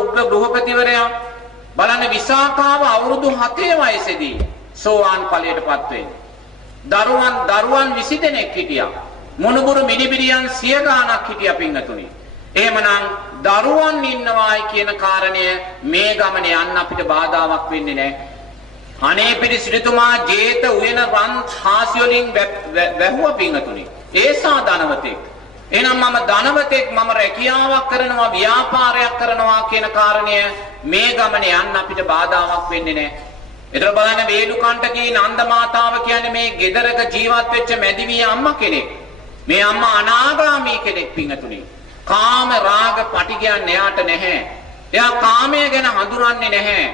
උග්‍ර ගෘහපතිවරයා බලන්න විසාකාව අවුරුදු 7 වයසේදී සෝවාන් ඵලයටපත් වෙන්නේ. දරුවන් 20 දෙනෙක් හිටියා. මොනුබුරු මිනිබිරියන් 100 ගාණක් හිටියා පින්නතුනි. එහෙමනම් දරුවන් ඉන්නවායි කියන කාරණය මේ ගමන යන්න අපිට බාධාවක් වෙන්නේ නැහැ. අනේ පිරිසිතුමා ජේත උයන රන් හාසි වලින් වැහුවා පින්නතුනි. ඒසා ධනවතෙක්. එහෙනම් මම ධනවතෙක්, මම රැකියාවක් කරනවා, ව්‍යාපාරයක් කරනවා කියන කාරණය මේ ගමන යන්න අපිට බාධාවක් වෙන්නේ නැහැ. ඒතර බලන්න වේලුකණ්ඨකී නන්ද මාතාව කියන්නේ මේ ගෙදරක ජීවත් වෙච්ච මැදිවිය අම්මා කෙනෙක්. මේ අම්මා අනාගාමී කෙනෙක් පින්නතුනි. කාම රාග පටිගයන් එයාට නැහැ. එයා කාමය ගැන හඳුනන්නේ නැහැ.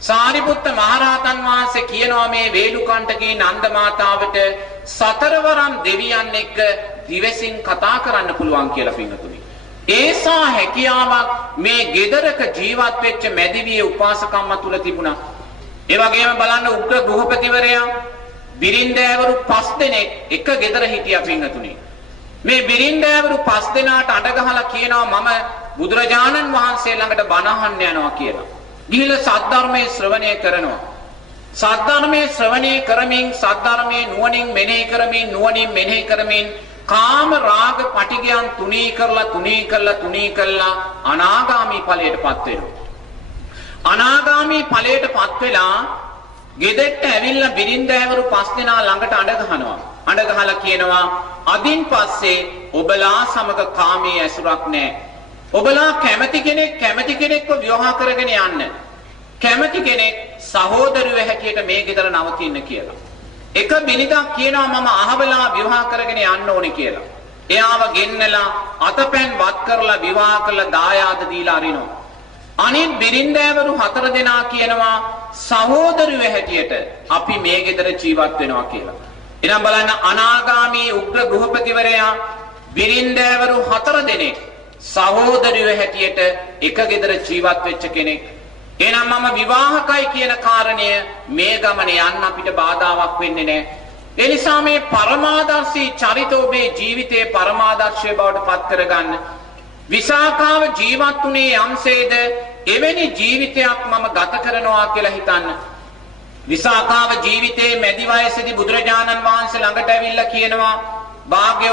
සාරිපුත්ත මහරහතන් වහන්සේ කියනවා මේ වේලුකණ්ඨකී නන්ද මාතාවට සතරවරම් දෙවියන් එක්ක දිවසින් කතා කරන්න පුළුවන් කියලා පින්නතුනි. ඒසා හැකියාවක් මේ ගෙදරක ජීවත් වෙච්ච මැදිවිය උපාසකම්ම තුල තිබුණා. ඒ වගේම බලන්න උග්‍ර ගෘහපතිවරයා බිරින්දෑවරු 5 දෙනෙක් එක ගෙදර හිටියා පින්නතුනි. මේ බිරින්දෑවරු 5 දෙනාට අඬ ගහලා කියනවා මම බුදුරජාණන් වහන්සේ ළඟට බණ අහන්න යනවා කියලා. ගිහිල්ලා සද්ධර්මයේ ශ්‍රවණය කරනවා. සද්ධර්මයේ ශ්‍රවණය කරමින් සද්ධර්මයේ නුවණින් මෙනෙහි කරමින් කාම රාග පටිගයන් තුනී කරලා අනාගාමී ඵලයටපත් වෙනවා. අනාගාමී ඵලයටපත් වෙලා ගෙදෙට්ට ඇවිල්ලා බිරින්දෑවරු 5 දෙනා ළඟට අඬ ගහනවා. අඬ ගහලා කියනවා අදින් පස්සේ ඔබලා සමග කාමයේ ඇසුරක් නැහැ. ඔබලා කැමති කෙනෙක්ව විවාහ කරගෙන යන්න. කැමති කෙනෙක් සහෝදරයෝ හැටියට මේ ගෙදර නවතින්න කියලා. එක බිනිදක් කියනවා මම අහවලා විවාහ කරගෙන යන්න ඕනේ කියලා. එයාව ගෙන්නලා අතපැන් වත් කරලා විවාහ කරලා දායාද දීලා අරිනවා. අනිත් බිරින්දෑවරු 4 දෙනා කියනවා සහෝදරයෝ හැටියට අපි මේ ගෙදර ජීවත් වෙනවා කියලා. එනම් බලන්න අනාගාමී උග්‍ර ගෘහපතිවරයා බිරින්දෑවරු 4 දෙනෙක් සහෝදරයෝ හැටියට එක ගෙදර ජීවත් වෙච්ච කෙනෙක්. එහෙනම් මම විවාහකයි කියන කාරණය මේ ගමනේ යන්න අපිට බාධාවක් වෙන්නේ නැහැ. ඒ නිසා මේ පරමාදර්ශී චරිත ඔබේ ජීවිතයේ පරමාදර්ශය බවට පත් කරගන්න. විසාකාව ජීවත් වුණේ යම්සේද එවැනි ජීවිතයක් මම ගත කරනවා කියලා හිතන්න. විසාකාව ජීවිතයේ මැදි වයසේදී බුදුරජාණන් වහන්සේ ළඟට ඇවිල්ලා කියනවා භාග්‍ය